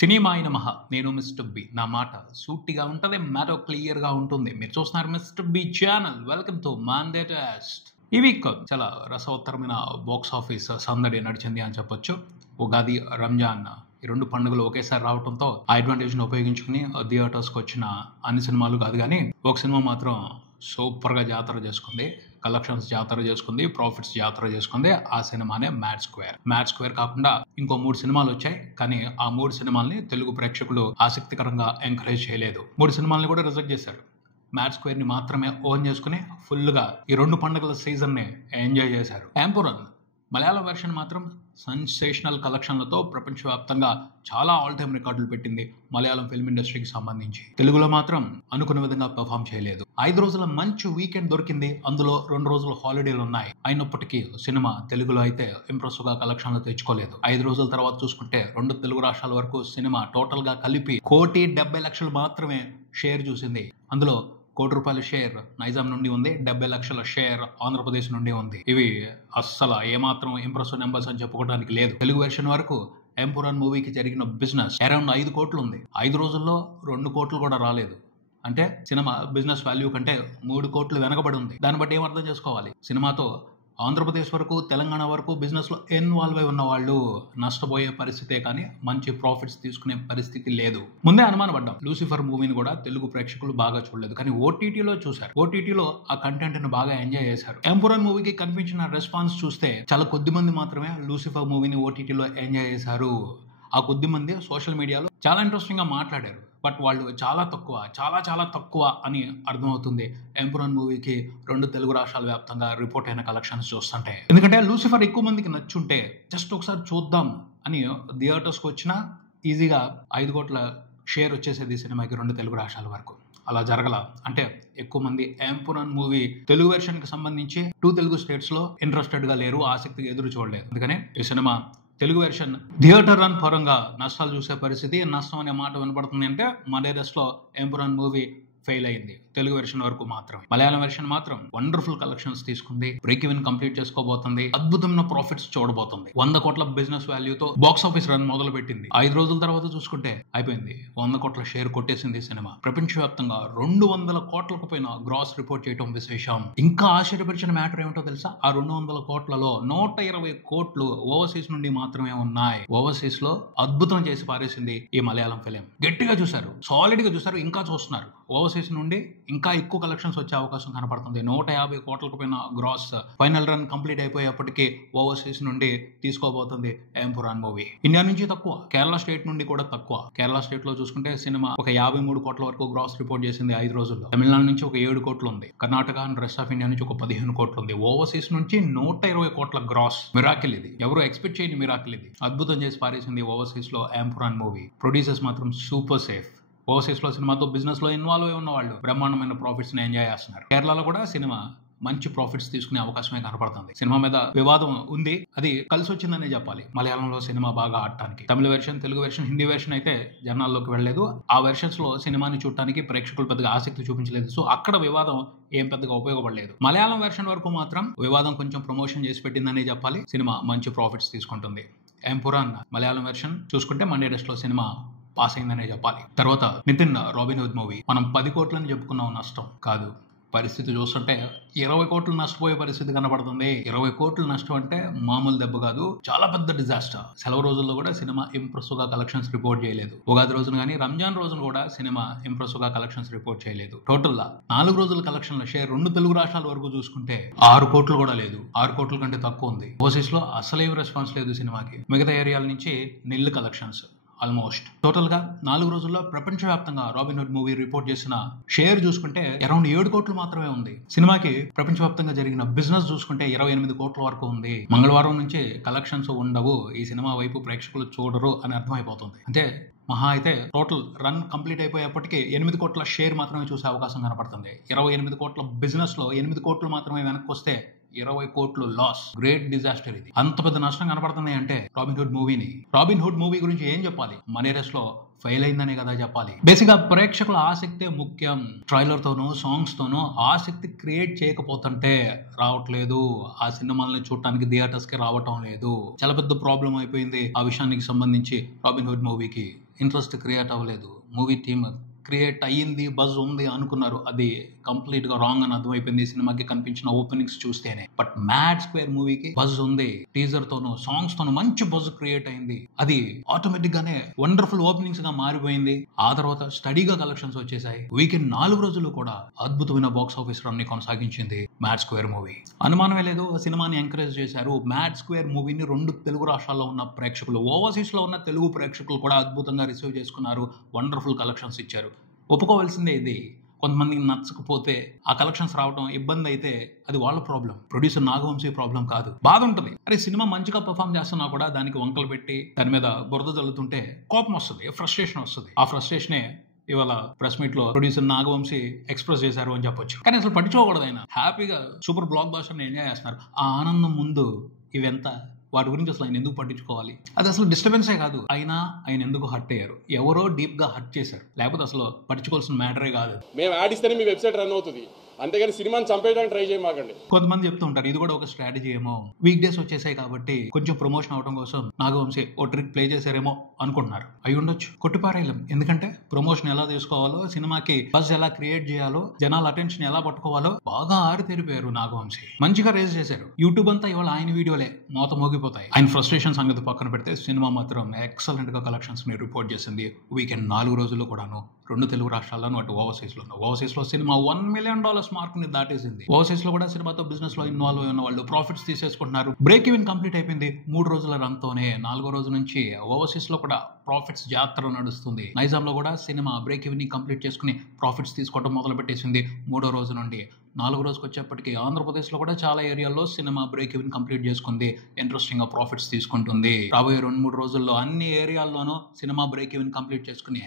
సినిమాయి నమః. నేను mister B. నా మాట సూటిగా ఉంటది, మ్యాటర్ క్లియర్‌గా ఉంటుంది. మీరు చూస్తున్నారు mister B channel. Welcome to Monday test. ఈ వీక్ చాలా రసవత్తరమైన బాక్స్ ఆఫీస్ సందడి నడిచింది అని చెప్పొచ్చు. ఉగాది, రంజాన్ ఈ 2 పండుగలు ఒకేసారి రావడంతో ఆ అడ్వాంటేజ్‌ని ఉపయోగించుకుని థియేటర్స్‌కి వచ్చిన అన్ని సినిమాలు కాదు గానీ, ఒక సినిమా మాత్రం సూపర్‌గా జాతర చేసుకుంది. కలెక్షన్స్ జాతర చేసుకుంది, ప్రాఫిట్స్ జాతర చేసుకుంది. ఆ సినిమానే మ్యాడ్ స్క్వేర్. మ్యాడ్ స్క్వేర్ కాకుండా ఇంకో 3 సినిమాలు వచ్చాయి. కానీ ఆ 3 సినిమాల్ని తెలుగు ప్రేక్షకులు ఆసక్తికరంగా ఎంకరేజ్ చేయలేదు. 3 సినిమాల్ని కూడా రిజెక్ట్ చేశారు. మ్యాడ్ స్క్వేర్ ని మాత్రమే ఓన్ చేసుకుని ఫుల్గా ఈ 2 పండుగల సీజన్ ని ఎంజాయ్ చేశారు. యాంపురన్ మలయాళం వెర్షన్ మాత్రం సెన్సేషనల్ కలెక్షన్లతో ప్రపంచవ్యాప్తంగా చాలా ఆల్ టైమ్ రికార్డులు పెట్టింది మలయాళం ఫిల్మ్ ఇండస్ట్రీకి సంబంధించి. తెలుగులో మాత్రం అనుకున్న విధంగా పెర్ఫామ్ చేయలేదు. 5 రోజుల మంచి వీకెండ్ దొరికింది. అందులో 2 రోజులు హాలిడేలు ఉన్నాయి. అయినప్పటికీ సినిమా తెలుగులో అయితే ఇంప్రెసివ్ గా కలెక్షన్లు తెచ్చుకోలేదు. 5 రోజుల తర్వాత చూసుకుంటే 2 తెలుగు రాష్ట్రాల వరకు సినిమా టోటల్ గా కలిపి 1,70,00,000 మాత్రమే షేర్ చూసింది. అందులో ₹1,00,00,000 షేర్ నైజాం నుండి ఉంది, 70,00,000 షేర్ ఆంధ్రప్రదేశ్ నుండి ఉంది. ఇవి అస్సలు ఏమాత్రం ఇంప్రెసివ్ నెంబర్స్ అని చెప్పుకోవడానికి లేదు. తెలుగు వెర్షన్ వరకు ఎంపురాన్ మూవీకి జరిగిన బిజినెస్ అరౌండ్ 5 కోట్లు ఉంది. 5 రోజుల్లో 2 కోట్లు కూడా రాలేదు. అంటే సినిమా బిజినెస్ వాల్యూ కంటే 3 కోట్లు వెనకబడి ఉంది. దాన్ని బట్టి ఏం అర్థం చేసుకోవాలి? సినిమాతో ఆంధ్రప్రదేశ్ వరకు, తెలంగాణ వరకు బిజినెస్ లో ఇన్వాల్వ్ అయి ఉన్న వాళ్ళు నష్టపోయే పరిస్థితే కానీ మంచి ప్రాఫిట్స్ తీసుకునే పరిస్థితి లేదు. ముందే అనుమానపడ్డాం. లూసిఫర్ మూవీని కూడా తెలుగు ప్రేక్షకులు బాగా చూడలేదు, కానీ ఓటీటీలో చూశారు. ఓటీటీలో ఆ కంటెంట్ ని బాగా ఎంజాయ్ చేశారు. ఎంపురన్ మూవీకి కనిపించిన రెస్పాన్స్ చూస్తే చాలా కొద్ది మంది మాత్రమే లూసిఫర్ మూవీని ఓటీటీలో ఎంజాయ్ చేశారు. ఆ కొద్ది మంది సోషల్ మీడియాలో చాలా ఇంట్రెస్టింగ్ గా మాట్లాడారు. బట్ వాళ్ళు చాలా తక్కువ అని అర్థమవుతుంది ఎంపురన్ మూవీకి 2 తెలుగు రాష్ట్రాల వ్యాప్తంగా రిపోర్ట్ అయిన కలెక్షన్స్ చూస్తుంటే. ఎందుకంటే లూసిఫర్ ఎక్కువ మందికి నచ్చుంటే జస్ట్ ఒకసారి చూద్దాం అని థియేటర్స్కి వచ్చినా ఈజీగా 5 కోట్ల షేర్ వచ్చేసేది సినిమాకి 2 తెలుగు రాష్ట్రాల వరకు. అలా జరగల. అంటే ఎక్కువ మంది ఎంపురన్ మూవీ తెలుగు వెర్షన్ కి సంబంధించి 2 తెలుగు స్టేట్స్ లో ఇంట్రెస్టెడ్ గా లేరు, ఆసక్తిగా ఎదురు చూడలేదు. అందుకనే ఈ cinema Telugu version theatre run పరంగా నష్టాలు చూసే పరిస్థితి. నష్టం అనే మాట వినపడుతుంది. అంటే మండే టెస్ట్ లో ఎంపురన్ మూవీ ఫెయిల్ అయింది తెలుగు వెర్షన్ వరకు మాత్రమే. మలయాళం వెర్షన్ మాత్రం వండర్ఫుల్ కలెక్షన్స్ తీసుకుంది. బ్రేక్ ఈవెన్ కంప్లీట్ చేసుకోబోతుంది. అద్భుతమైన ప్రాఫిట్స్ చూడబోతుంది. 100 కోట్ల బిజినెస్ వాల్యూతో బాక్స్ ఆఫీస్ రన్ మొదలు పెట్టింది. 5 రోజుల తర్వాత చూసుకుంటే అయిపోయింది. 100 కోట్ల షేర్ కొట్టేసింది సినిమా. ప్రపంచవ్యాప్తంగా 200 కోట్లకు పైన గ్రాస్ రిపోర్ట్ చేయడం విశేషం. ఇంకా ఆశ్చర్యపరిచిన మ్యాటర్ ఏమిటో తెలుసా? ఆ 200 కోట్లలో 120 కోట్లు ఓవర్సీస్ నుండి మాత్రమే ఉన్నాయి. ఓవర్సీస్ లో అద్భుతం చేసి పారేసింది ఈ మలయాళం ఫిలిం. గట్టిగా చూశారు, సాలిడ్ గా చూశారు, ఇంకా చూస్తున్నారు. ఓవర్సీస్ నుండి ఇంకా ఎక్కువ కలెక్షన్స్ వచ్చే అవకాశం కనపడుతుంది. 150 కోట్లకు పైన గ్రాస్ ఫైనల్ రన్ కంప్లీట్ అయిపోయేప్పటికీ ఓవర్సీస్ నుండి తీసుకోబోతుంది ఎంపురాన్ మూవీ. ఇండియా నుంచి తక్కువ, కేరళ స్టేట్ నుండి కూడా తక్కువ. కేరళ స్టేట్ లో చూసుకుంటే సినిమా ఒక 53 కోట్ల వరకు గ్రాస్ రిపోర్ట్ చేసింది 5 రోజుల్లో. తమిళనాడు నుంచి ఒక 7 కోట్లు ఉంది. Karnataka and rest of India నుంచి ఒక 15 కోట్లు ఉంది. ఓవర్సీస్ నుంచి 120 కోట్ల గ్రాస్. మిరాకిల్ ఇది. ఎవరు ఎక్స్పెక్ట్ చేయని మిరాకిల్ ఇది. అద్భుతం చేసి పారేసింది ఓవర్సీస్ లో ఎంపురాన్ మూవీ. ప్రొడ్యూసర్స్ మాత్రం సూపర్ సేఫ్. ఓవర్సీస్ లో సినిమాతో బిజినెస్ లో ఇన్వాల్వ్ అయి ఉన్న వాళ్ళు బ్రహ్మాండమైన ప్రాఫిట్స్ ని ఎంజాయ్ చేస్తున్నారు. కేరళలో కూడా సినిమా మంచి ప్రాఫిట్స్ తీసుకునే అవకాశమే కనపడుతుంది. సినిమా మీద వివాదం ఉంది, అది కలిసి వచ్చిందనే చెప్పాలి. మలయాళంలో సినిమా బాగా ఆడటానికి Tamil version, Telugu version, Hindi version అయితే జనాల్లోకి వెళ్ళలేదు. ఆ వెర్షన్స్ లో సినిమాని చూడటానికి ప్రేక్షకులు పెద్దగా ఆసక్తి చూపించలేదు. సో అక్కడ వివాదం ఏం పెద్దగా ఉపయోగపడలేదు. మలయాళం వెర్షన్ వరకు మాత్రం వివాదం కొంచెం ప్రమోషన్ చేసి పెట్టిందనే చెప్పాలి. సినిమా మంచి ప్రాఫిట్స్ తీసుకుంటుంది. ఎంపురాన్ మలయాళం వెర్షన్ చూసుకుంటే మండే టెస్ట్ లో సినిమా పాస్ అయిందనే చెప్పాలి. తర్వాత నితిన్ రాబిన్ హుడ్ మూవీ. మనం 10 కోట్లని చెప్పుకున్నాం నష్టం కాదు. పరిస్థితి చూస్తుంటే 20 కోట్లు నష్టపోయే పరిస్థితి కనబడుతుంది. 20 కోట్లు నష్టం అంటే మామూలు దెబ్బ కాదు, చాలా పెద్ద డిజాస్టర్. సెలవు రోజుల్లో కూడా సినిమా ఇంప్రెసివ్ గా కలెక్షన్స్ రిపోర్ట్ చేయలేదు. ఉగాది రోజున కానీ రంజాన్ రోజున కూడా సినిమా ఇంప్రెసివ్ గా కలెక్షన్స్ రిపోర్ట్ చేయలేదు. టోటల్ గా 4 రోజుల కలెక్షన్ల షేర్ 2 తెలుగు రాష్ట్రాల వరకు చూసుకుంటే 6 కోట్లు కూడా లేదు. 6 కోట్ల కంటే తక్కువ ఉంది. ఓవర్సీస్ లో అసలేం రెస్పాన్స్ లేదు సినిమాకి. మిగతా ఏరియాల నుంచి నిల్ కలెక్షన్స్ ఆల్మోస్ట్. టోటల్ గా 4 రోజుల్లో ప్రపంచవ్యాప్తంగా రాబిన్ హుడ్ మూవీ రిపోర్ట్ చేసిన షేర్ చూసుకుంటే అరౌండ్ 7 కోట్లు మాత్రమే ఉంది. సినిమాకి ప్రపంచవ్యాప్తంగా జరిగిన బిజినెస్ చూసుకుంటే 28 కోట్ల వరకు ఉంది. మంగళవారం నుంచి కలెక్షన్స్ ఉండవు, ఈ సినిమా వైపు ప్రేక్షకులు చూడరు అని అర్థమైపోతుంది. అంటే మహా అయితే టోటల్ రన్ కంప్లీట్ అయిపోయేప్పటికీ 8 కోట్ల షేర్ మాత్రమే చూసే అవకాశం కనపడుతుంది. 28 కోట్ల బిజినెస్ లో 8 కోట్లు మాత్రమే వెనక్కి వస్తే 20 కోట్లు లాస్. గ్రేట్ డిజాస్టర్ ఇది. అంత పెద్ద నష్టం కనపడుతుంది అంటే రాబిన్ హుడ్ మూవీ గురించి ఏం చెప్పాలి? మండే టెస్ట్ లో ఫెయిల్ అయిందనే కదా చెప్పాలి. బేసిక్ గా ప్రేక్షకుల ఆసక్తే ముఖ్యం. ట్రైలర్ తోనూ సాంగ్స్ తోనూ ఆసక్తి క్రియేట్ చేయకపోతుంటే రావట్లేదు. ఆ సినిమాలని చూడటానికి థియేటర్స్ కి రావటం లేదు. చాలా పెద్ద ప్రాబ్లం అయిపోయింది ఆ విషయానికి సంబంధించి రాబిన్ హుడ్ మూవీకి. ఇంట్రెస్ట్ క్రియేట్ అవ్వలేదు. మూవీ టీమ్ క్రియేట్ అయ్యింది, బజ్ ఉంది అనుకున్నారు. అది కంప్లీట్గా రాంగ్ అని అర్థమైపోయింది సినిమాకి కనిపించిన ఓపెనింగ్స్ చూస్తేనే. బట్ మ్యాడ్ స్క్వేర్ మూవీకి బజ్ ఉంది. టీజర్ తోను సాంగ్స్ తోను మంచి బజ్ క్రియేట్ అయింది. అది ఆటోమేటిక్ గానే వండర్ఫుల్ ఓపెనింగ్స్ గా మారిపోయింది. ఆ తర్వాత స్టడీగా కలెక్షన్స్ వచ్చేసాయి. వీకెండ్ 4 రోజులు కూడా అద్భుతమైన బాక్స్ ఆఫీస్ రన్ ని కొనసాగించింది మ్యాడ్ స్క్వేర్ మూవీ. అనుమానమే లేదు, సినిమాని ఎంకరేజ్ చేశారు. మ్యాడ్ స్క్వేర్ మూవీని 2 తెలుగు రాష్ట్రాల్లో ఉన్న ప్రేక్షకులు, ఓవర్సీస్ లో ఉన్న తెలుగు ప్రేక్షకులు కూడా అద్భుతంగా రిసీవ్ చేసుకున్నారు. వండర్ఫుల్ కలెక్షన్స్ ఇచ్చారు. ఒప్పుకోవాల్సిందే, ఇది కొంతమందికి నచ్చకపోతే ఆ కలెక్షన్స్ రావడం ఇబ్బంది అయితే అది వాళ్ళ ప్రాబ్లం, ప్రొడ్యూసర్ నాగవంశీ ప్రాబ్లం కాదు. బాధ ఉంటుంది, అరే సినిమా మంచిగా పర్ఫామ్ చేస్తున్నా కూడా దానికి వంకలు పెట్టి దాని మీద బురద జల్లుతుంటే కోపం వస్తుంది, ఫ్రస్ట్రేషన్ వస్తుంది. ఆ ఫ్రస్ట్రేషనే ఇవాళ ప్రెస్ మీట్ లో ప్రొడ్యూసర్ నాగవంశీ ఎక్స్ప్రెస్ చేశారు అని చెప్పొచ్చు. కానీ అసలు పట్టించుకోకూడదు. ఆయన హ్యాపీగా సూపర్ బ్లాక్ బాస్టర్ ఎంజాయ్ చేస్తున్నారు. ఆ ఆనందం ముందు ఇవెంత, వాటి గురించి అసలు ఆయన ఎందుకు పట్టించుకోవాలి? అది అసలు డిస్టర్బెన్సే కాదు. అయినా ఆయన ఎందుకు హర్ట్ అయ్యారు? ఎవరో డీప్ గా హర్ట్ చేశారు, లేకపోతే అసలు పట్టించుకోవాల్సిన మ్యాటరే కాదు. మేము యాడ్ ఇస్తేనే మీ వెబ్సైట్ రన్ అవుతుంది, అంతేగాని సినిమాని చంపేయడానికి ట్రై చేయమాకండి. కొంతమంది చెప్తూ ఉంటారు ఇది కూడా ఒక స్ట్రాటజీ ఏమో, వీక్ డేస్ వచ్చేసాయి కాబట్టి కొంచెం ప్రమోషన్ అవడం కోసం నాగవంశీ ఓ ట్రిక్ ప్లే చేశారేమో అనుకుంటున్నారు. అయి ఉండొచ్చు, కొట్టిపారేయలేం. ఎందుకంటే ప్రమోషన్ ఎలా తీసుకోవాలో, సినిమాకి బజ్ ఎలా క్రియేట్ చేయాలో, జనాల అటెన్షన్ ఎలా పట్టుకోవాలో బాగా ఆరితేరిపోయారు నాగవంశీ. మంచిగా రేజ్ చేశారు. యూట్యూబ్ అంతా ఇవాళ ఆయన వీడియోలే మోత మోగిపోతాయి. ఆయన ఫ్రస్ట్రేషన్ సంగతి పక్కన పెడితే సినిమా మాత్రం ఎక్సలెంట్ గా కలెక్షన్స్ ని రిపోర్ట్ చేసింది. వీకెండ్ 4 రోజుల్లో కూడాను 2 తెలుగు రాష్ట్రాల్లోనూ, అటు ఓవర్సీస్ లో సినిమా $1 million మార్క్ ని దాటేసింది. ఓవర్సీస్ లో కూడా సినిమాతో బిజినెస్ లో ఇన్వాల్వ్ అయిన వాళ్ళు ప్రాఫిట్స్ తీసేసుకుంటున్నారు. బ్రేక్ ఈవెన్ కంప్లీట్ అయిపోయింది 3 రోజుల రన్ తోనే. 4వ రోజు నుంచి ఓవర్సీస్ లో కూడా ప్రాఫిట్స్ జాతర నడుస్తుంది. నైజాం లో కూడా సినిమా బ్రేక్ ఈవెన్ ని కంప్లీట్ చేసుకుని ప్రాఫిట్స్ తీసుకోవడం మొదలు పెట్టేసింది 3వ రోజు నుండి. 4వ రోజుకి వచ్చేప్పటికి ఆంధ్రప్రదేశ్ లో కూడా చాలా ఏరియాల్లో సినిమా బ్రేక్ ఈవెన్ కంప్లీట్ చేసుకుంది, ఇంట్రెస్టింగ్ గా ప్రాఫిట్స్ తీసుకుంటుంది. రాబోయే 2-3 రోజుల్లో అన్ని ఏరియాల్లోనూ సినిమా బ్రేక్ ఈవెన్ కంప్లీట్ చేసుకుని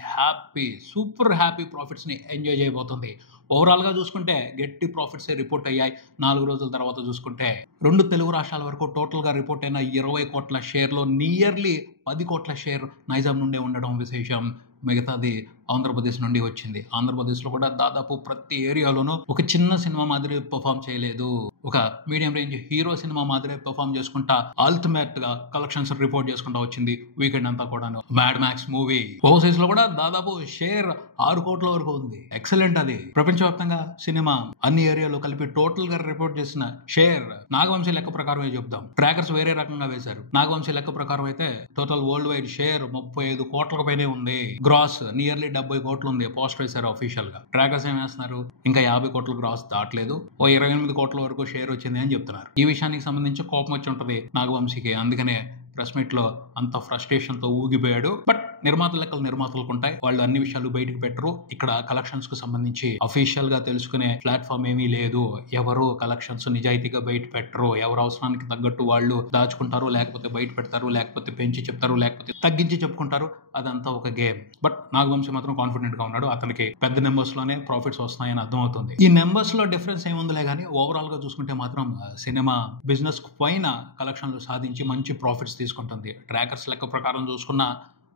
సూపర్ హ్యాపీ ప్రాఫిట్స్ ని ఎంజాయ్ చేయబోతుంది. ఓవరాల్ గా చూసుకుంటే గట్టి ప్రాఫిట్స్ రిపోర్ట్ అయ్యాయి. 4 రోజుల తర్వాత చూసుకుంటే 2 తెలుగు రాష్ట్రాల వరకు టోటల్ గా రిపోర్ట్ అయిన 20 కోట్ల షేర్ లో నియర్లీ 10 కోట్ల షేర్ నైజాం నుండే ఉండడం విశేషం. మిగతాది ఆంధ్రప్రదేశ్ నుండి వచ్చింది. ఆంధ్రప్రదేశ్లో కూడా దాదాపు ప్రతి ఏరియాలోనూ ఒక చిన్న సినిమా మాదిరి పర్ఫామ్ చేయలేదు, ఒక మీడియం రేంజ్ హీరో సినిమా మాదిరి పర్ఫామ్ చేసుకుంటా అల్టిమేట్ గా కలెక్షన్స్ రిపోర్ట్ చేసుకుంటా వచ్చింది వీకెండ్ అంతా కూడాను. మ్యాడ్ మ్యాక్స్ మూవీ ఓవర్సీస్ లో కూడా దాదాపు షేర్ 6 కోట్ల వరకు ఉంది. ఎక్సలెంట్. అది ప్రపంచవ్యాప్తంగా సినిమా అన్ని ఏరియాలో కలిపి టోటల్ గా రిపోర్ట్ చేసిన షేర్ నాగవంశీ లెక్క ప్రకారమే చెప్తాం. ట్రాకర్స్ వేరే రకంగా వేశారు. నాగవంశీ లెక్క ప్రకారం అయితే టోటల్ వరల్డ్ వైడ్ షేర్ 35 కోట్లకు పైనే ఉంది. గ్రాస్ నియర్లీ 70 కోట్లు ఉంది. పోస్ట్ వేశారు అఫీషియల్ గా. ట్రాకర్స్ ఏం వేస్తున్నారు, ఇంకా 50 కోట్ల గ్రాస్ దాటలేదు, ఓ 28 కోట్ల వరకు షేర్ వచ్చింది అని చెప్తున్నారు. ఈ విషయానికి సంబంధించి కోపం వచ్చి ఉంటది నాగవంశీకి, అందుకనే ప్రెస్ మీట్ లో అంత ఫ్రస్ట్రేషన్ తో ఊగిపోయాడు. బట్ నిర్మాతల లెక్కలు నిర్మాతలకు ఉంటాయి, వాళ్ళు అన్ని విషయాలు బయటకు పెట్టరు. ఇక్కడ కలెక్షన్స్ కు సంబంధించి అఫీషియల్ గా తెలుసుకునే ప్లాట్ఫామ్ ఏమీ లేదు. ఎవరు కలెక్షన్స్ నిజాయితీగా బయట పెట్టరు. ఎవరు అవసరానికి తగ్గట్టు వాళ్ళు దాచుకుంటారు, లేకపోతే బయట పెడతారు, లేకపోతే పెంచి చెప్తారు, లేకపోతే తగ్గించి చెప్పుకుంటారు. అదంతా ఒక గేమ్. బట్ నాగవంశీ మాత్రం కాన్ఫిడెంట్ గా ఉన్నాడు. అతనికి పెద్ద నెంబర్స్ లోనే ప్రాఫిట్స్ వస్తున్నాయని అర్థం అవుతుంది. ఈ నెంబర్స్ లో డిఫరెన్స్ ఏముందిలే కానీ ఓవరాల్ గా చూసుకుంటే మాత్రం సినిమా బిజినెస్ పైన కలెక్షన్లు సాధించి మంచి ప్రాఫిట్స్ తీసుకుంటుంది. ట్రాకర్స్ లెక్క ప్రకారం చూసుకున్న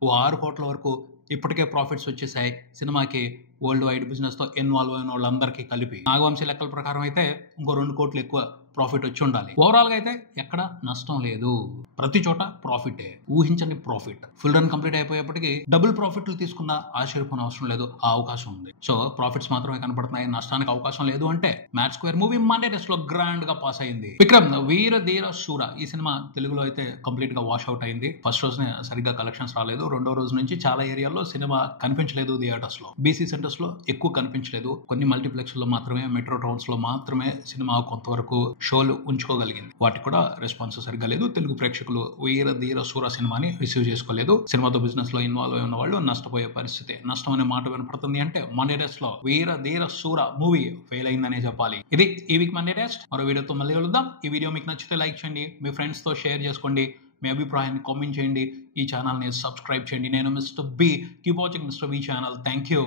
ఓ 6 కోట్ల వరకు ఇప్పటికే ప్రాఫిట్స్ వచ్చేసాయి సినిమాకి. వరల్డ్ వైడ్ బిజినెస్ తో ఇన్వాల్వ్ అయిన వాళ్ళందరికీ కలిపి నాగవంశీ లెక్కల ప్రకారం అయితే ఇంకో 2 కోట్లు ఎక్కువ ప్రాఫిట్ వచ్చి ఉండాలి. ఓవరాల్ గా అయితే ఎక్కడ నష్టం లేదు, ప్రతి చోట ప్రాఫిటే, ఊహించని ప్రాఫిట్. ఫుల్ రన్ కంప్లీట్ అయిపోయేప్పటికి డబుల్ ప్రాఫిట్లు తీసుకున్న ఆశ్చర్యపోయిన అవసరం లేదు, ఆ అవకాశం ఉంది. సో ప్రాఫిట్స్ మాత్రమే కనపడుతున్నాయి, నష్టానికి అవకాశం లేదు అంటే mad square movie Monday test లో గ్రాండ్ గా పాస్ అయింది. విక్రమ్ వీర ధీర శూర ఈ సినిమా తెలుగులో అయితే కంప్లీట్ గా వాష్ అవుట్ అయింది. ఫస్ట్ రోజునే సరిగ్గా కలెక్షన్స్ రాలేదు. 2వ రోజు నుంచి చాలా ఏరియాల్లో సినిమా కనిపించలేదు. థియేటర్స్ లో, బీసీ సెంటర్స్ లో ఎక్కువ కనిపించలేదు. కొన్ని మల్టీప్లెక్స్ లో మాత్రమే, మెట్రో టౌన్స్ లో మాత్రమే సినిమా కొంతవరకు షోలు ఉంచుకోగలిగింది. వాటికి కూడా రెస్పాన్స్ సరిగ్గా లేదు. తెలుగు ప్రేక్షకులు వీర ధీర శూర సినిమాని రిసీవ్ చేసుకోలేదు. సినిమాతో బిజినెస్ లో ఇన్వాల్వ్ అయిన వాళ్ళు నష్టపోయే పరిస్థితి. నష్టం అనే మాట వినపడుతుంది అంటే మండే టెస్ట్ లో వీర ధీర శూర మూవీ ఫెయిల్ అయిందనే చెప్పాలి. ఇది ఈ వీక్ మండే టెస్ట్. మరో వీడియోతో మళ్ళీ కలుద్దాం. ఈ వీడియో మీకు నచ్చితే లైక్ చేయండి, మీ ఫ్రెండ్స్ తో షేర్ చేసుకోండి, మీ అభిప్రాయాన్ని కామెంట్ చేయండి, ఈ ఛానల్ ని సబ్స్క్రైబ్ చేయండి. నేను mister B. Keep watching mister B channel. Thank you.